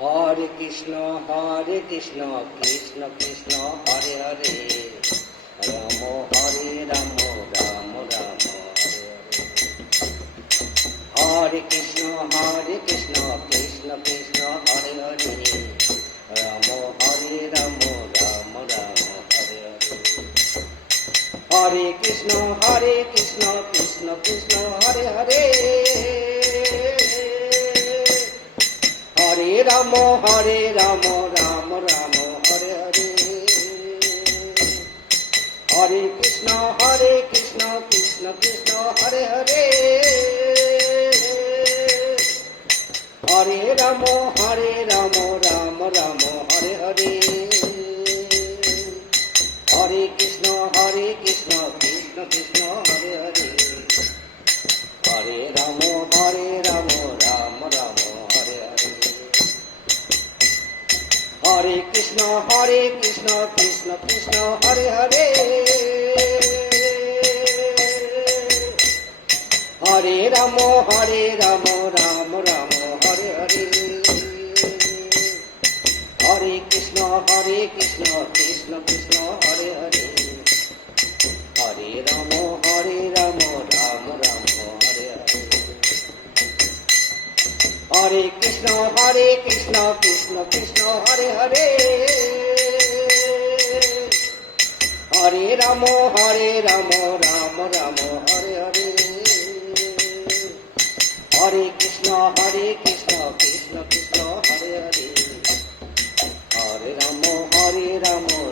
Hare Krishna Krishna Krishna Hare Hare, Ram Hare Ram Ram Ram Hare Hare. Hare Krishna Krishna Krishna Hare Hare, Ram Hare Ram Ram Ram Hare Hare. Hare Krishna Krishna Krishna Hare Hare, Hare Ram Ram Ram Hare Hare. Hare Krishna Krishna Krishna Hare Hare, Hare Ram Ram Ram Hare Hare. Hare Krishna Krishna Krishna Hare Hare, Hare Ram Ram Ram Hare Hare. Hare Krishna Krishna Hare Hare, Hare Ram Ram Ram Hare Hare. Hare Krishna Krishna Hare Hare, Hare Ram Ram Ram Hare Hare. Hare Krishna Krishna Hare Hare, Hare Ram Ram Ram Hare Hare. Hare Krishna Krishna Hare Hare, Hare Ram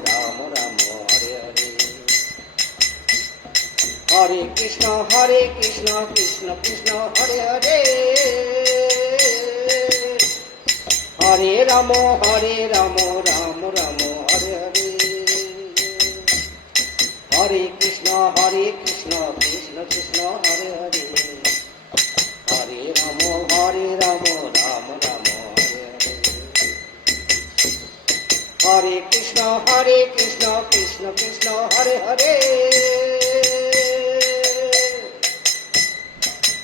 Ram Ram Hare Hare. Hare Krishna Krishna Hare Hare, Hare Ram Ram Ram Hare Hare. Hare Krishna Krishna Hare Hare, Hare Ram Ram Ram Hare Hare. Hare Krishna Krishna Hare Hare,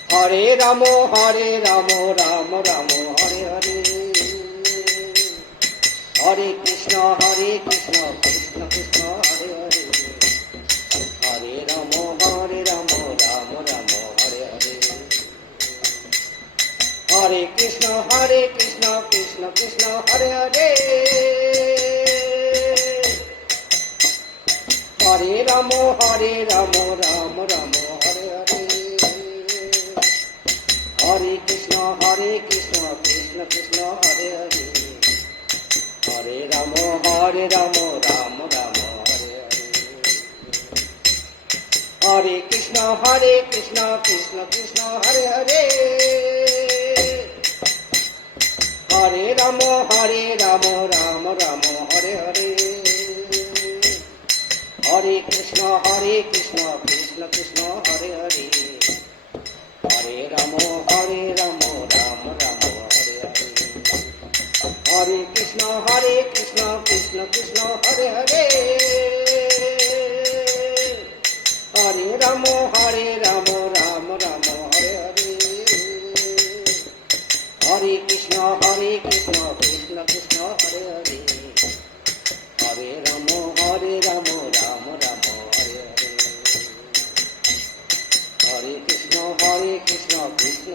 Hare Ram Ram Ram Hare Hare. Hare Krishna Krishna Hare Hare, Hare Ram Ram Ram Hare Hare. Hare Krishna Krishna Hare Hare, Hare Ram Ram Ram Hare Hare. Hare Krishna Krishna Hare Hare, Hare Ram Ram Ram Hare Hare. Hare Krishna Krishna Hare Hare, Hare Ram Ram Ram Hare Hare. Hare Krishna Krishna Hare Hare, Hare Ram Ram Ram Hare Hare. Hare Krishna Krishna Hare Hare, Hare Ram Ram Ram Hare Hare. Hare Krishna Krishna Hare Hare, Hare Ram Ram Ram Hare Hare. Hare Krishna Krishna